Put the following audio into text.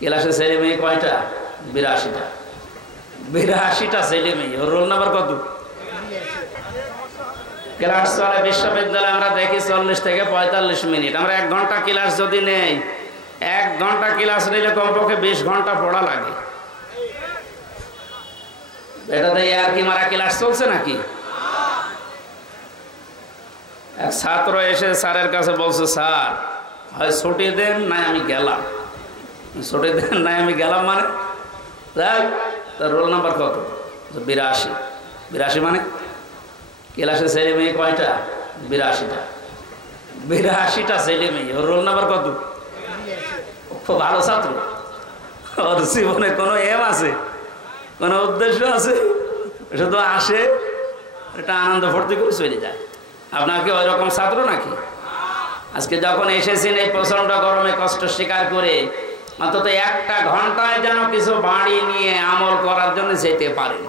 ক্লাসে ছেলে মেয়ে কয়টা? 82টা। 82টা ছেলে মেয়ে। ওর রোল নাম্বার কত? ক্লাস চলে বিশ্ববিদ্যালয়ে আমরা দেখি 40 থেকে 45 মিনিট। আমরা 1 ঘন্টা ক্লাস যদি নেই, 1 ঘন্টা ক্লাস নিলে কমপক্ষে 20 ঘন্টা পড়া লাগে। এটাতে আর কি মারা ক্লাস চলছে নাকি? এক ছাত্র এসে স্যারের কাছে বলছে, স্যার হয় ছুটি দেন নাই আমি গেলাম। ছুটি দেন নাই আমি গেলাম মানে তার রোল নাম্বার কত? 82। 82 মানে ক্লাসে ছেলে মেয়ে কয়টা? 82টা। 82টা ছেলে মেয়ে। ওর রোল নাম্বার কত? খুব ভালো ছাত্র। ওর জীবনে কোনো এম আছে, কোনো উদ্দেশ্য আছে? শুধু আসে, এটা আনন্দ ফুর্তি করে চলে যায়। আপনার কি ওই রকম ছাত্র নাকি? আজকে যখন এসেছেন এই প্রচন্ড গরমে কষ্ট স্বীকার করে, অন্তত 1টা ঘন্টায় যেন কিছু বাড়ি নিয়ে আমল করার জন্য যেতে পারেন।